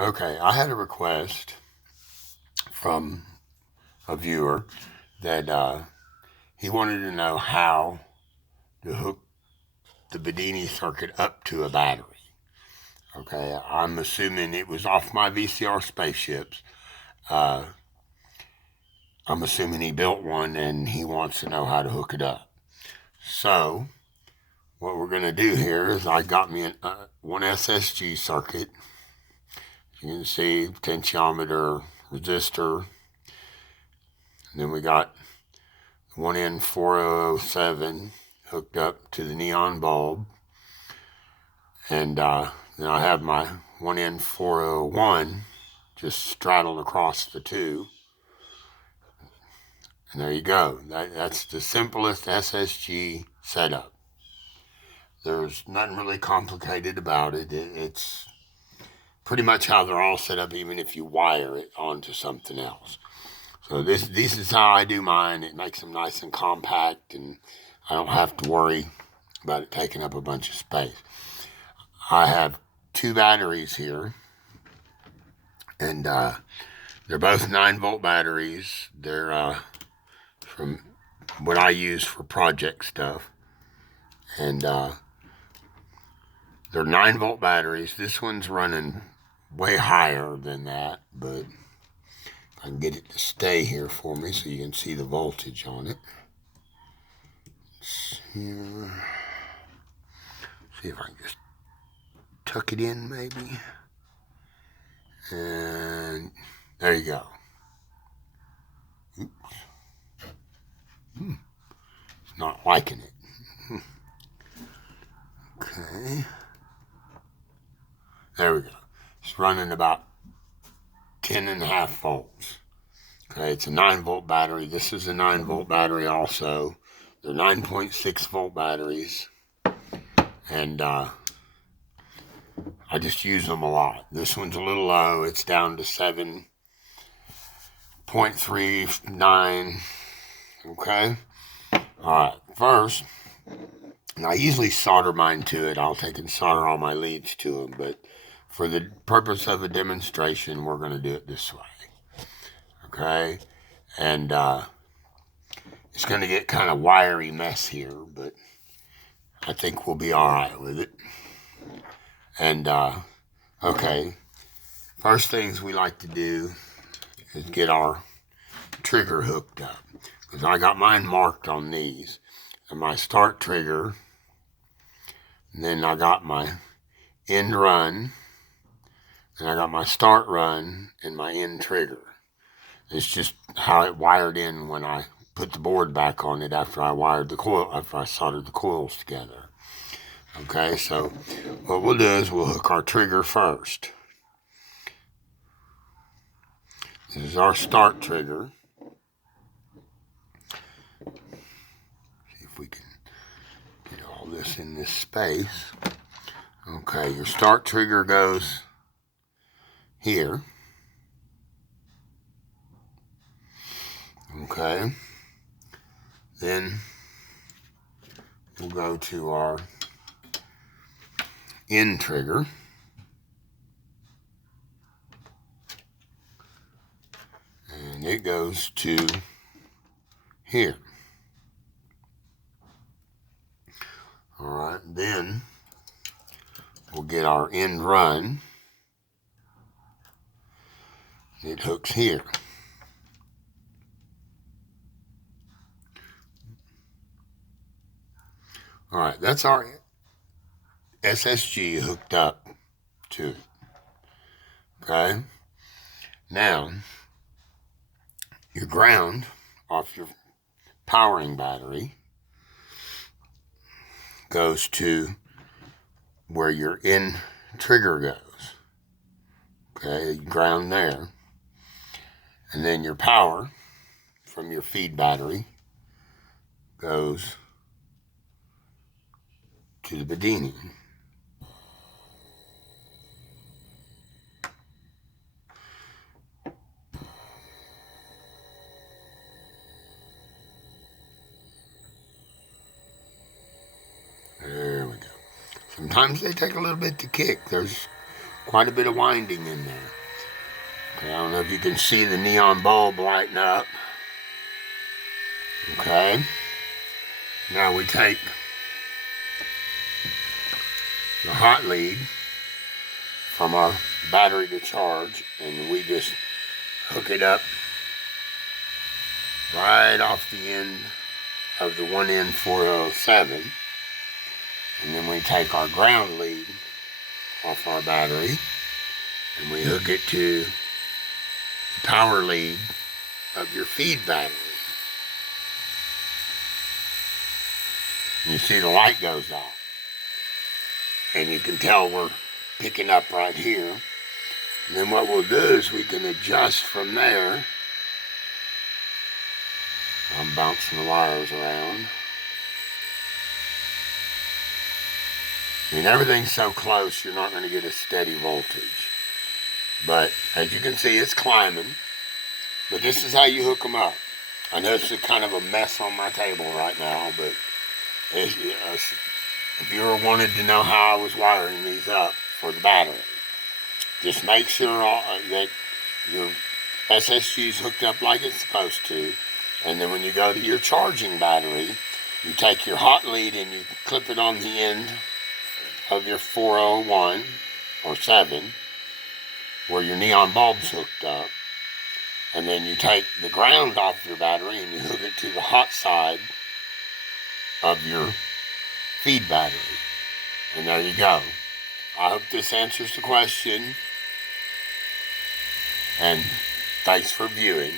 Okay, I had a request from a viewer that he wanted to know how to hook the Bedini circuit up to a battery. Okay, I'm assuming it was off my VCR spaceships. Uh, I'm assuming he built one and he wants to know how to hook it up. So, what we're going to do here is I got me one SSG circuit. You can see potentiometer, resistor. And then we got 1N4007 hooked up to the neon bulb. And then I have my 1N401 just straddled across the two. And there you go. That's the simplest SSG setup. There's nothing really complicated about it. It's pretty much how they're all set up, even if you wire it onto something else. So this is how I do mine. It makes them nice and compact, and I don't have to worry about it taking up a bunch of space. I have two batteries here, and they're both 9-volt batteries. They're from what I use for project stuff, and they're 9-volt batteries. This one's running way higher than that, but I can get it to stay here for me so you can see the voltage on it. Here. See if I can just tuck it in maybe. And there you go. Oops. It's not liking it. Okay. There we go. It's running about 10.5 volts. Okay, it's a 9-volt battery. This is a 9-volt battery also. They're 9.6 volt batteries. And I just use them a lot. This one's a little low. It's down to 7.39. Okay? Alright, first, and I usually solder mine to it. I'll take and solder all my leads to them, but for the purpose of a demonstration, we're going to do it this way. Okay? And it's going to get kind of wiry mess here, but I think we'll be alright with it. And, okay, first things we like to do is get our trigger hooked up. Because I got mine marked on these. And my start trigger, and then I got my end run, and I got my start run and my end trigger. It's just how it wired in when I put the board back on it after I soldered the coils together. Okay, so what we'll do is we'll hook our trigger first. This is our start trigger. See if we can get all this in this space. Okay, your start trigger goes here. Okay, then we'll go to our end trigger. And it goes to here. Alright, then we'll get our end run. It hooks here. Alright, that's our SSG hooked up to it. Okay? Now, your ground off your powering battery goes to where your end trigger goes. Okay, ground there. And then your power from your feed battery goes to the Bedini. There we go. Sometimes they take a little bit to kick. There's quite a bit of winding in there. Okay, I don't know if you can see the neon bulb lighting up. Okay, now we take the hot lead from our battery to charge, and we just hook it up right off the end of the 1N407, and then we take our ground lead off our battery and we hook it to the power lead of your feed battery. You see the light goes off, and you can tell we're picking up right here. And then what we'll do is we can adjust from there. I'm bouncing the wires around. I mean, everything's so close, you're not going to get a steady voltage. But as you can see, it's climbing. But this is how you hook them up. I know it's kind of a mess on my table right now, but if you ever wanted to know how I was wiring these up for the battery, just make sure that your SSG is hooked up like it's supposed to. And then when you go to your charging battery, you take your hot lead and you clip it on the end of your 401 or 7, where your neon bulb's hooked up. And then you take the ground off your battery and you hook it to the hot side of your feed battery. And there you go. I hope this answers the question. And thanks for viewing.